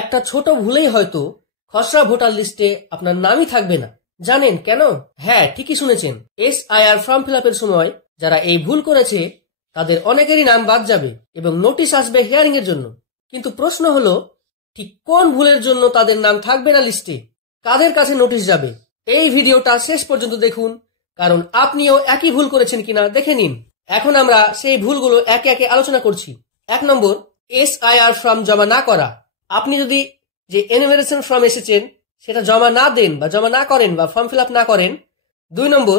একটা ছোট ভুলেই হয়তো খসড়া ভোটার লিস্টে আপনার নামই থাকবে না। জানেন কেন? হ্যাঁ, ঠিকই শুনেছেন। SIR ফর্ম ফিল আপের সময় যারা এই ভুল করেছে তাদের অনেকেরই নাম বাদ যাবে এবং নোটিশ আসবে হিয়ারিং এর জন্য। কিন্তু প্রশ্ন হলো, ঠিক কোন ভুলের জন্য তাদের নাম থাকবে না লিস্টে? কাদের কাছে নোটিশ যাবে? এই ভিডিওটা শেষ পর্যন্ত দেখুন, কারণ আপনিও একই ভুল করেছেন কিনা দেখে নিন। এখন আমরা সেই ভুলগুলো একে একে আলোচনা করছি। 1 নম্বর, SIR ফর্ম জমা না করা। আপনি যদি যে এনুমারেশন ফর্ম এসেছেন সেটা জমা না দেন বা জমা না করেন বা ফর্ম ফিল আপ না করেন। 2 নম্বর,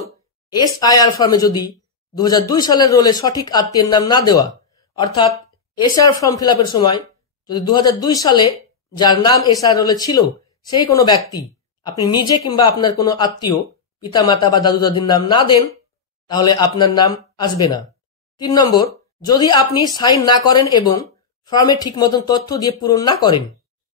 SIR ফর্মে যদি 2002 সালের রোলে সঠিক আত্মীয়ের নাম না দেওয়া, অর্থাৎ SIR ফর্ম ফিল আপের সময় যদি 2002 সালে যার নাম SIR রোলে ছিল সেই কোনো ব্যক্তি আপনি নিজে কিংবা আপনার কোনো আত্মীয়, পিতা মাতা বা দাদু দাদির নাম না দেন, তাহলে আপনার নাম আসবে না। 3 নম্বর, যদি আপনি সাইন না করেন এবং ফর্মে ঠিক মতন তথ্য দিয়ে পূরণ না করেন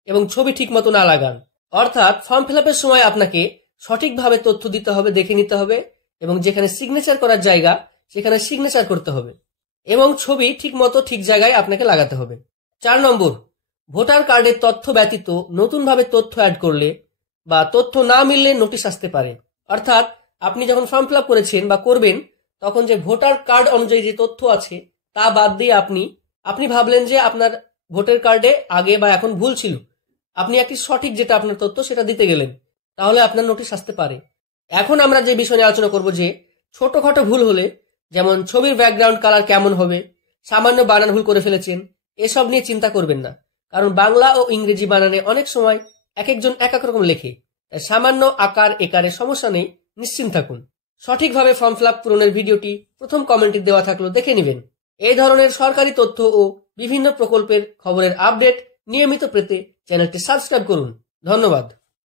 এবং ছবি ঠিক মতো না লাগান, অর্থাৎ ফর্ম ফিল আপের সময় আপনাকে সঠিকভাবে তথ্য দিতে হবে, দেখে নিতে হবে এবং যেখানে সিগনেচার করার জায়গা সেখানে সিগনেচার করতে হবে এবং ছবি ঠিক মতো ঠিক জায়গায় আপনাকে লাগাতে হবে। 4 নম্বর, ভোটার কার্ডের তথ্য ব্যতীত নতুনভাবে তথ্য অ্যাড করলে বা তথ্য না মিললে নোটিশ আসতে পারে। অর্থাৎ আপনি যখন ফর্ম ফিল আপ করেছেন বা করবেন তখন যে ভোটার কার্ড অনুযায়ী যে তথ্য আছে তা বাদ দিয়ে আপনি ভাবলেন যে আপনার ভোটার কার্ডে আগে বা এখন ভুল ছিল, আপনি একটি সঠিক যেটা আপনার তথ্য সেটা দিতে গেলেন, তাহলে আপনার নোটিশ আসতে পারে। এখন আমরা যে বিষয় নিয়ে আলোচনা করব যে ছোটখাটো ভুল হলে, যেমন ছবির ব্যাকগ্রাউন্ড কালার কেমন হবে, সামান্য বানান ভুল করে ফেলেছেন, এসব নিয়ে চিন্তা করবেন না, কারণ বাংলা ও ইংরেজি বানানে অনেক সময় এক একজন এক এক রকম লেখে, তাই সামান্য আকার একারের সমস্যা নেই, নিশ্চিন্ত থাকুন। সঠিকভাবে ফর্ম ফিল আপ পূরণের ভিডিওটি প্রথম কমেন্টে দেওয়া থাকলো, দেখে নেবেন। এই ধরনের সরকারি তথ্য ও বিভিন্ন প্রকল্পের খবরের আপডেট নিয়মিত পেতে চ্যানেলটি সাবস্ক্রাইব করুন। ধন্যবাদ।